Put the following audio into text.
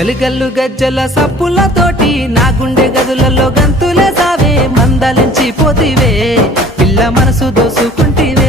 గలిగల్లు గజ్జల సప్పులతోటి నా గుండె గదులలో గంతులే సావే మందలించి పోతివే పిల్ల మనసు దోసుకుంటివే